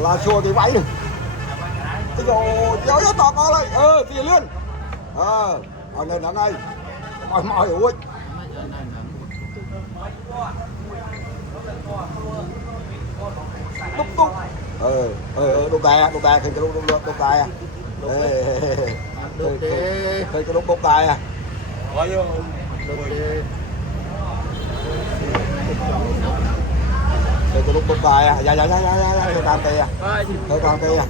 là chùa thì váy này cái rồi gió to con lên thì liên ở đây là này mọi ui đúc đúc đúc tay khi cái đúc tay à khi cái đúc tay à thì cái đúc tay à dạ thôi tan tê à thôi tan tê à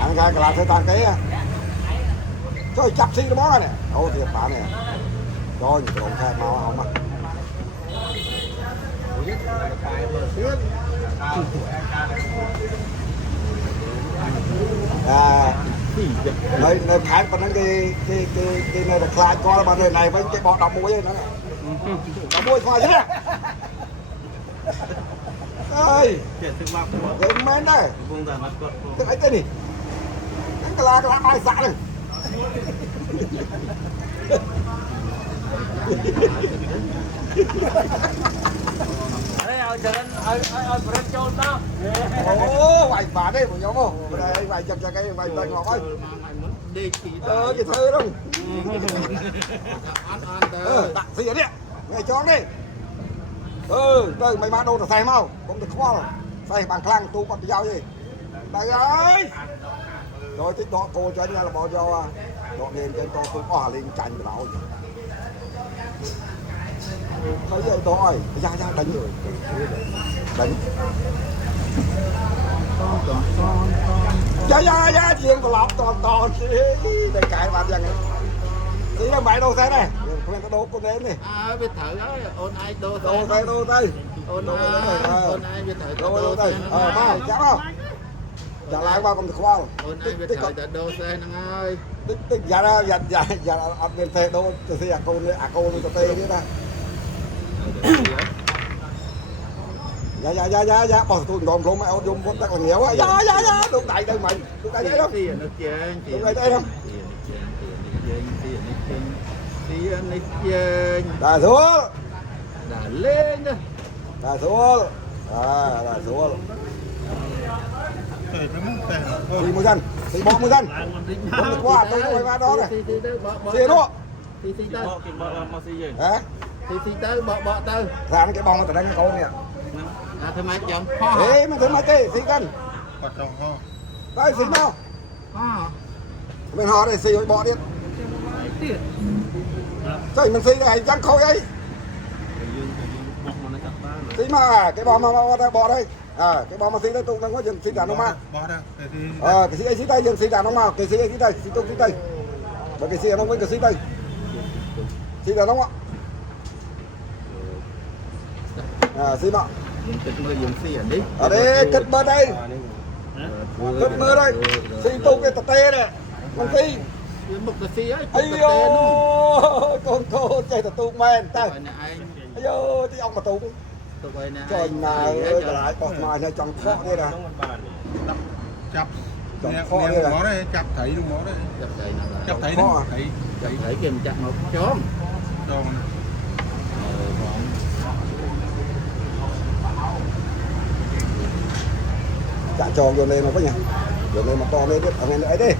anh cái là thôi tan tê à trời chặt xí nó bó này ô thiệt bạn này rồi những cái xe mau không á nơi thái còn cái nơi là khai coi mà nơi này với cái bọ đọng muối nó này đọng muối khoai chứ ơi cái men đây cái ấy này cái là ai xạ này vài bà đây của nhóm không đây vài chậm cho cái vài tay ngọc ơi cái thơ đâu đặt gì vậy ngày cho đi đây mày má đâu là xài mau không được khó rồi xài bằng khăn tu con dao gì đây ơi rồi cái đó cô cho anh là bỏ cho độ nền trên tôi cũng lên chành cái đó thấy vậy thôi ra đánh rồi đánh giá chuyện của lọc toàn để cãi bạn rằng tí là mày đâu thế này không có đố con đến này biết thử đó ôn ai đô tay ôn ai biết thử đô tay mau chắc không trả lại qua còn khoa ôn ai biết thử đô xe năng ơi tích giá ra dạ ăn bên xe đô từ khi cô cho tê biết ta dạ bỏ tôi gồm luôn mày dùng con tắc là nhiều á dạ đúng đây đây mày đúng đây đấy không đúng đây không đà xuống đà lên đà xuống đà xuống thì một dân thì bỏ một dân không được qua tôi quay qua đó này thì đó thì tới bỏ tới ra cái bông từ đánh cái con nè thôi mấy chồng thế mình thấy mấy cái xí cân đây xí nào mình họ đây xí rồi bỏ đi trời mình xí này chẳng khôi ấy xí mà cái bò mà bỏ đây cái bò mà xí đây tôi đang có dừng xí đàn ông mà cái xí ấy xí tay dừng xí đàn ông mà cái xí ấy xí tay xí tung xí tay và cái xí đàn ông với cái xí tay xí đàn ông ạ xí mà ở đây cất mơ đây xí tung cái tê này con xí ây yo con cô chơi tạt tu men ta ây yo tí ông mà tu trời nào lại còn ngoài này chẳng khó đây nè chập khó đây là chập thấy đúng mỏ đấy chập thấy nó thấy kìm chặt một chóm chả cho vô lên mà có nhỉ vô lên mà to lên biết ở ngay ấy đi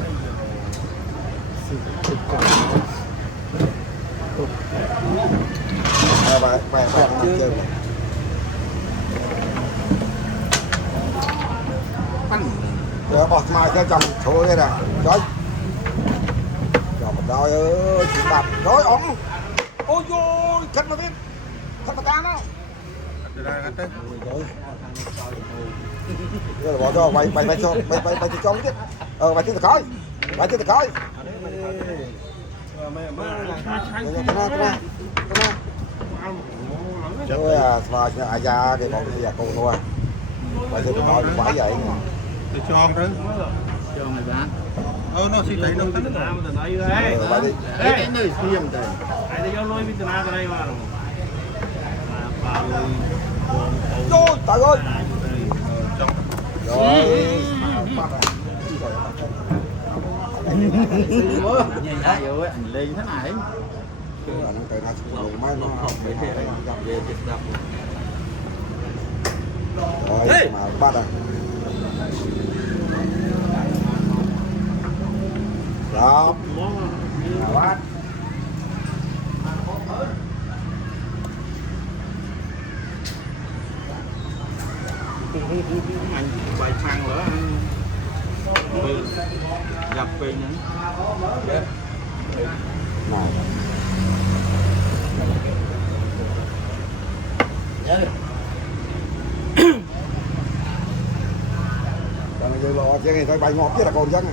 bài chơi rồi bọt mai theo chồng thôi đây nè rồi rồi một đôi ơi chị bạc rồi ống ôi ôi thật mà biết thật mà ta nó rồi bỏ cho bay cho một chút bay tiếp coi rồi và ra cái bọn gì con nuôi bay tiếp coi quá vậy để cho ông đó cho mày bán nó xin thấy nó tính bay đi cái nơi xiêm đây ai cho lôi bên nào đây mà rồi trời ơi rồi nhìn thấy rồi anh lên thế này rồi mà bắt rồi anh bài thang nữa anh gặp về những này còn giờ lo chứ này thôi bay ngọt chứ là còn dân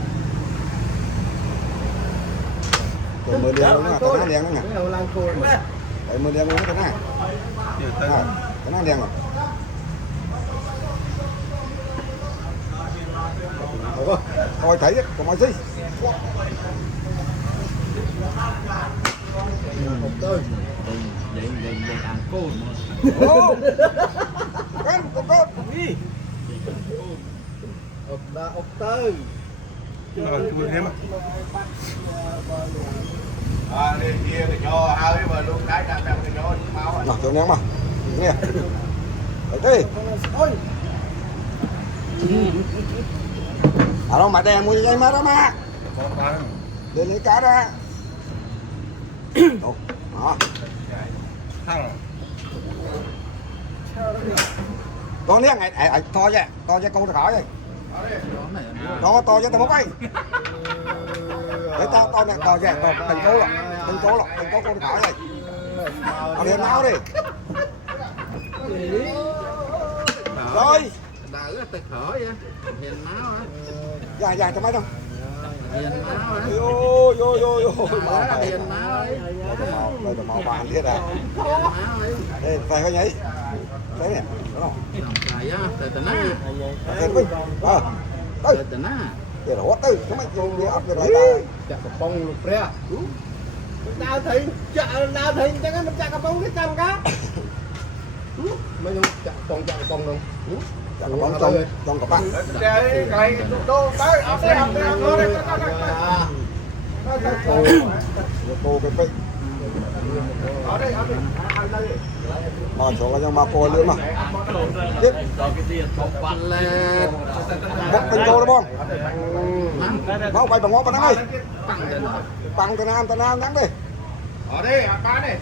còn mưa đen nữa nè cái đen nữa nè cái mưa đen nữa cái này cái này đen rồi coi thấy còn mọi gì vậy ăn côn ô con đi ốc tư chua thêm đi kia thì cho hai mà luôn cái trăm trăm thì cho máu nào chỗ ném mà nghe đấy à đâu mà đèn mua dây má đó mà để lấy cá ra đó con nè ngày to chứ con được hỏi đó to chứ tao mốc ấy để to này to chứ đừng cố con được hỏi nàyเอาเรียนmáu đi rồi đỡ tật khỏi vậy hiền máu á dài cho mấy đâu hiền máu á vô hiền máu ấy đây là màu vàng thiết à đây phải cái nhảy đấy nè đúng không làm cái á từ từ ná tiền mình đây từ từ ná để đổ tư chúng mày dùng đi ấp được lại ta chặt bông lục ra đào thị chắc mình chặt bông cái trăm cá mấy ông chặt bông luôn chặt bóng trong các bạn cái tô tới ấp đây cô cái ở đây mà chỗ cái mà cô luôn mà tiếp lên một tình cô đúng không nó bay bằng ngõ bằng ơi bằng từ nam nắng đi ở đây ba này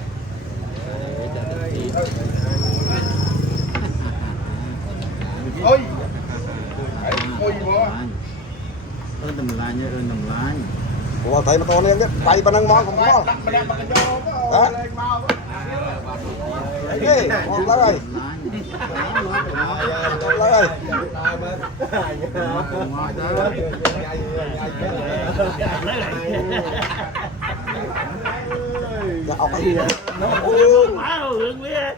ôi ôi bố nằm lại như nằm lại ủa thấy mà to lên nhất bay bằng năng món không có đó đi ngon lắm ơi dạo cái gì quá rồi lưng với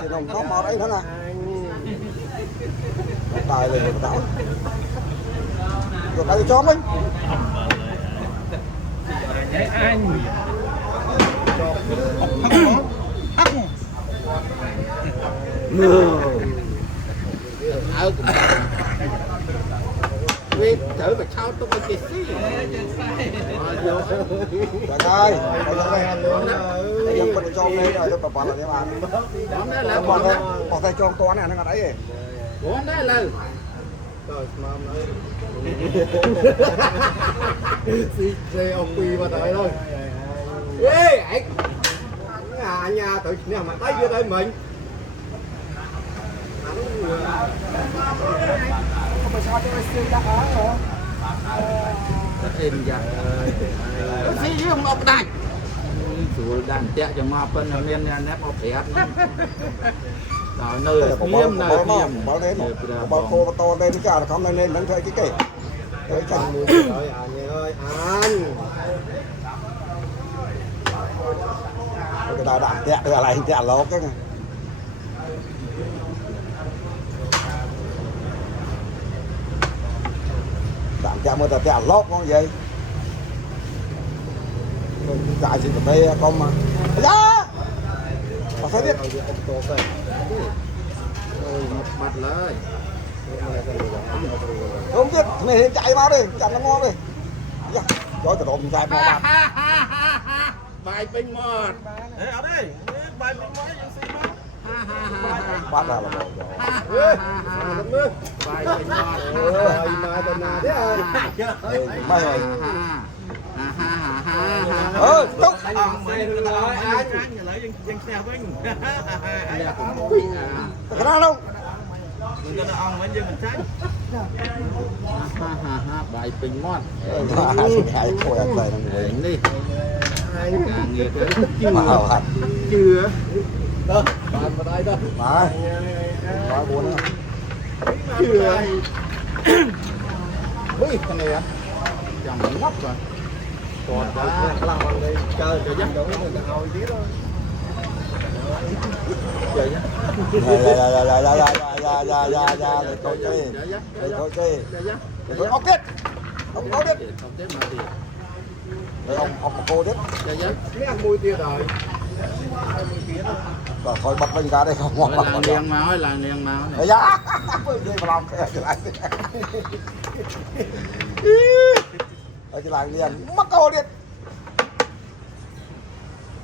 thì nó mò đấy nữa nè tài về mà đảo rồi cái cho mình anh vì thử mà sao tôi phải xí trời ơi bây giờ mình cho đây rồi tôi bảo là thế mà món đó là bỏ tay cho con này nó đấy món đó là xe ông quỳ vào tới thôi ê anh nhà tự nào mà tới kia tới mình không phải sao cho anh xuyên ra hả thêm giặt xí chứ không ốc đạch chủ đàn chẹ cho mà phân là nên nếp ốc thét đó nơi nghiêm nơi nghiêm bảo đến bảo cô to lên cái là không lên nắng thấy cái kệ cái chẳng rồi anh ơi anh cái đà đạn tẹt được lại tẹt lốp cái này đạn tẹt mới tẹt lốp con gì chạy gì tụi đây con mà giá mà thấy biết mặt lên không biết này chạy vào đi chạy nó ngon đi cho tụi đồn chạy vào bài pin mọt ở đây bài mình mớiยังxí mà bắt ra là bài pin mọt ơi mà tên nào thế ơi mày rồi tốt mày rồi anh lại dân xe với cái nào đâu mình cho nó ong vẫn như mình tránh ha bài bình mót Hai khôi ăn đây là người đi càng nghiệt đấy mà hào hạt chưa đó bàn vào đây đó mà nói buồn nữa chưa ui con này á chồng ngốc rồi còn đã làm đây chơi cho dắt đúng rồi hồi tí đó chơi nhá dạ để coi chơi để coi ông biết ông có biết không chết mà tiền để ông mà cô biết chơi nhá cái ăn mùi tia rồi rồi thôi bật mình ra đây không ngon là liền máu là liền máu này dạ đi mà làm cái lại ở cái làng liền mắc câu điện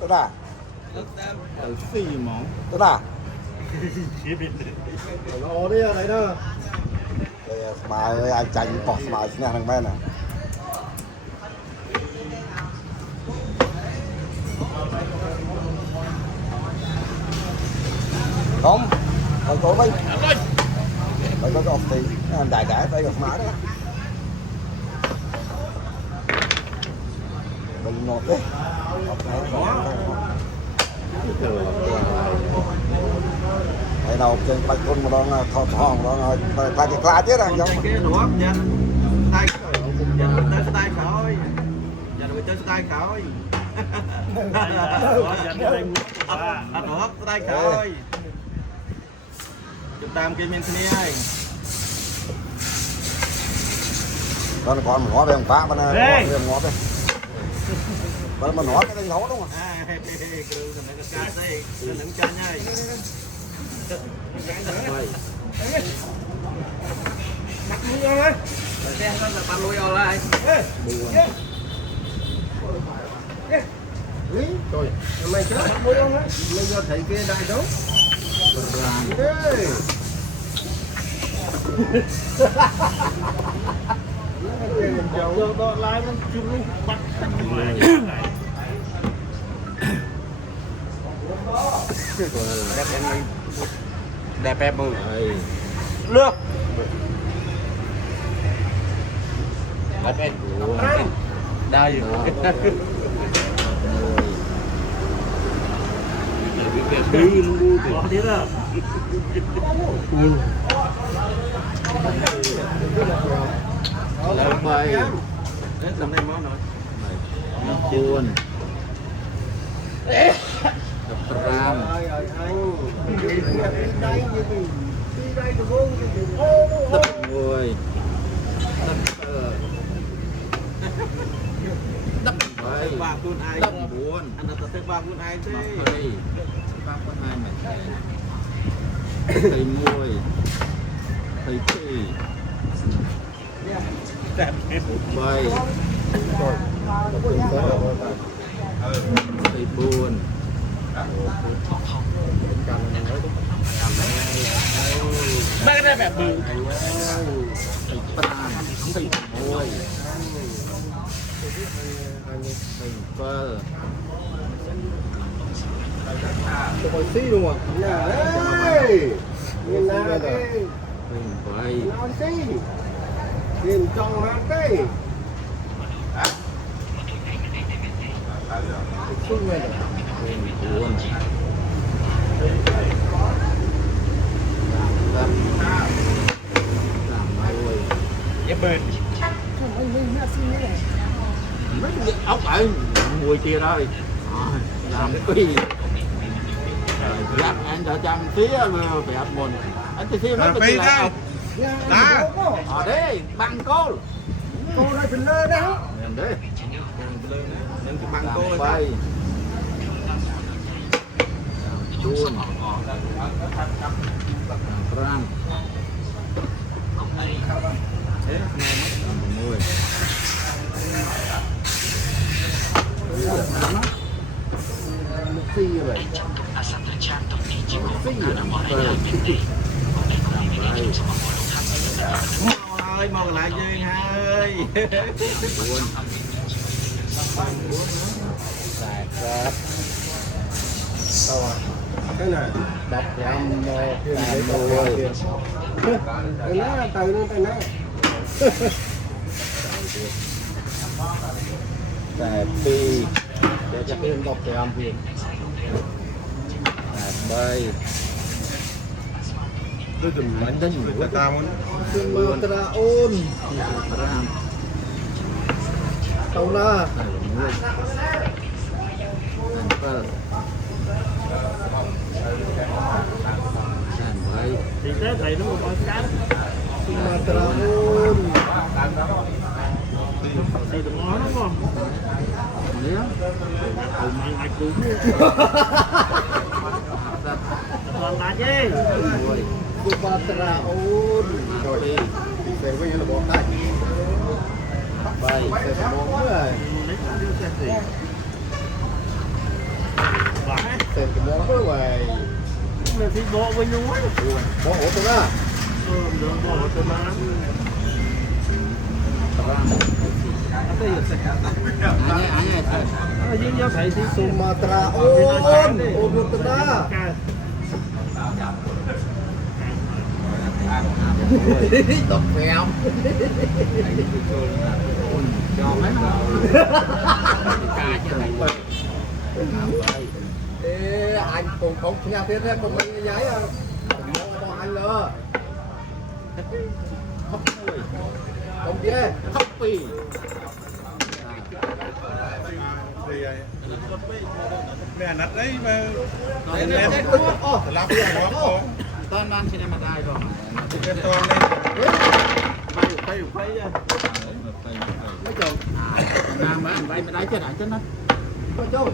tức là từ xì máu tức là nó đi đây đó mà anh chành bỏ mà xin thằng men này không rồi cố mình rồi có gọt thì đại cả tay gọt má đó mình ngọt đấy ngày nào trên bạch con mà đó thọ thòng đó là cái lá chết à giống cái đũa dạ tay dạ tới tay khỏi dạ rồi tới tay khỏi ăn đũa tay khỏi chụp tam kia men kia ai đó là con ngó về ông phá bên ngó đây bên mà nó cái đánh hố đúng không cứ thằng này cái cá đây đừng chân nhai đặt mũi vô á xem nó là bàn lùi vào lại rồi mày chết bắt mũi không á mày vô thầy kia đại đấu Rồi đó lại nó chung luôn bắt đẹp em mừng nước đẹp em đây có thế đó lên bay đến tầm đây món rồi buồn ram ngồi đắp bay ba con ai đắp buồn anh ta thích ba con ai thế hay ba con hai mẹ thầy môi thầy chi bay thầy buồn ba cái đẹp bự thầy pram thầy môi thầy phơ tôi còn xí luôn à đấy nhìn nào đây thầy bay nói xí nhìn trong mắt đây xuống ngay thầy buồn làm môi đẹp bự mấy cái ốc ở mùi kia đó làm cái giáp anh đã chăm tía phải ăn mồn anh thì tía mấy cái là đó ở đây bằng cô này phải lơ đó em đấy nên cái bằng cô rồi bay chuồn ram thế mùi xí vậy ơi mau lại chơi ơi đâu à cái này đập làm kia để Ôi. từ nó từ nó từ nó แต่ปีเดี๋ยวจะเพิ่มดอกแก้มพี่ใบ tôi từngมันได้อยู่ người ta muốn ขึ้นมาตราโอน ราม ตรงหน้า ใส่ลงด้วยนั่นก็นั่นไว้ thì thế thầy nó một con cá ขึ้นมาตราโอน thì được ngon đúng không เนี้ย từ mang ai cũng còn là chứ ด้วย ขึ้นมาตราโอน โดย ติดเซลไว้ยังระบบได้ ใบ เซลมองเมื่อ lấy con đưa xe gì vãi เซลมองเมื่อไหร่ mình thì bộ với nhau ấy มองหัวตรงหน้า được bộ từ mà รามอันนี้ใส่ nhưng nhau thầy thì สุมาตราโอนโอนตรา ca ดอกแมว cho mấy nó ca chứ này ê anh cùng không nhà thế thế cùng anh giấy à mong anh lơ khóc nuôi không ghê khóc pì thì mẹ nặt đấy mà Rồi, em em- làm cái đó không ตอนนั้นใช่ไหมมาได้ก่อน cái con này phải phải ไม่จบ นางมาอันใบไม่ได้เช่นไหนเช่นนั้น ไม่จบ